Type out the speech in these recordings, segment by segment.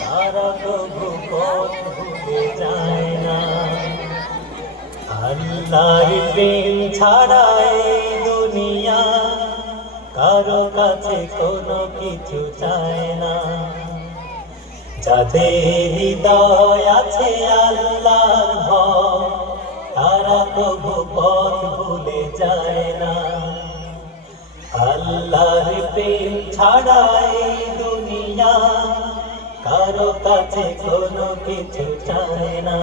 তারা তবু পথ ভুলে যায় না। আল্লাহর প্রেম ছাড়া এই দুনিয়া কারো কাছে কোনো কিছু চায় না। যাদের হৃদয় আছে আল্লাহর ভয়, তারা তবু পথ ভুলে যায় না। আল্লাহর প্রেম ছাড়া এই দুনিয়া কারো কাছে কোনো কিছু চায় না।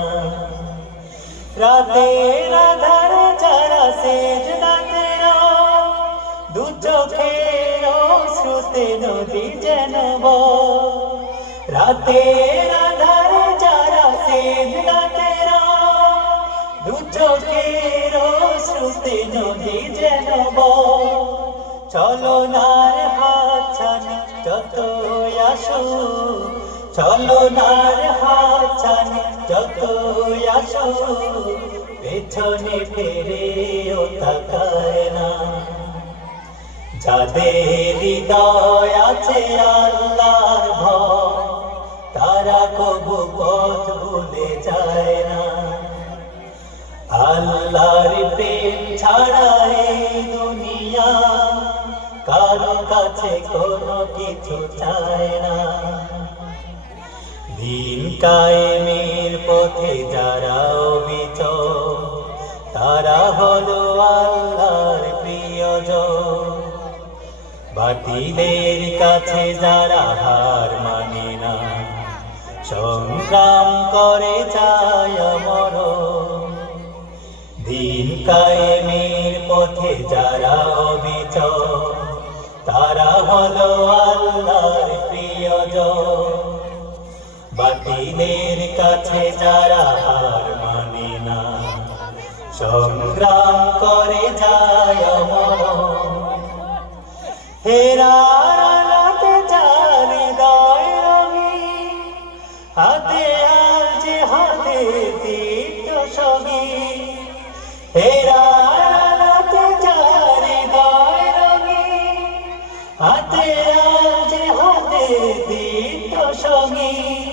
রাতের আধারে যারা সেজদাতে রয়, দু চোখের অশ্রুতে নদী যেন বয়। রাতের আধারে যারা সেজদাতে রয়, দু চোখের অশ্রুতে নদী যেন বয়। চলনার হাতছানি যতই আসুক, চলনার হাতছানি যতই আসুক, পেছনে ফিরেও তাকায় না। যাদের হৃদয় আছে আল্লাহর ভয়, তারা কবু পথ ভুলে যায় না। আল্লাহর প্রেম ছাড়া এই দুনিয়া কারো কাছে কোনো কিছু চায় না। দিন কায়েমের পথে যারা অবিচল, তারা হলো আল্লাহর প্রিয়জন। বাতিলের কাছে যারা হার মানে না, সংগ্রাম করে যায় মরণ। দিন কায়েমের পথে যারা অবিচল, তারা হলো আল্লাহর প্রিয়জন। বাতিলের কাছে যারা হার মানে না, সংগ্রাম করে যায় মরণ। হেরার আলোতে যার হৃদয় রঙিন, হাতে আর যে হাতে দীপ্ত সঙ্গীন। হেরার আলোতে যার হৃদয় রঙিন, হাতে আর যে হাতে দীপ্ত সঙ্গীন।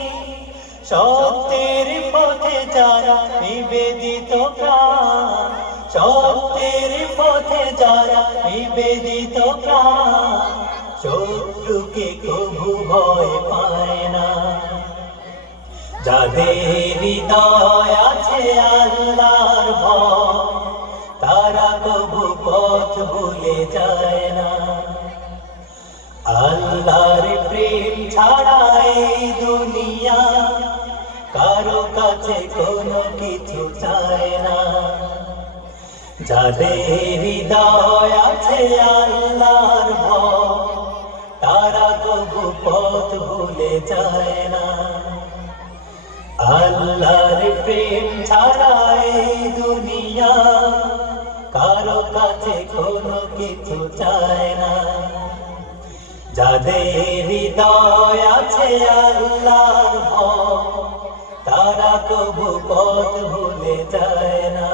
সত্যের পথে যারা নিবেদিত প্রাণ, সত্যের পথে যারা নিবেদিত প্রাণ, শত্রুকে কবু ভয় পায় না। যাদের হৃদয় আছে আল্লাহর ভয়, তারা কবু পথ ভুলে যায় না। আল্লাহর প্রেম ছাড়া এই দুনিয়া কারো কাছে কোনো কিছু চায় না। যাদের হৃদয় আছে আল্লাহর ভয়, তারা কবু পথ ভুলে যায় না। আল্লাহর প্রেম ছাড়া এই দুনিয়া কারো কাছে কোনো কিছু চায় না। যাদের হৃদয় আছে আল্লাহর ভয়, তারা কবু পথ ভুলে যায় না।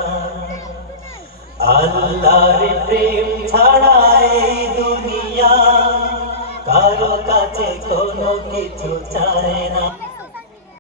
আল্লাহর প্রেম ছাড়া এই দুনিয়া কারো কাছে কোনো কিছু চায় না।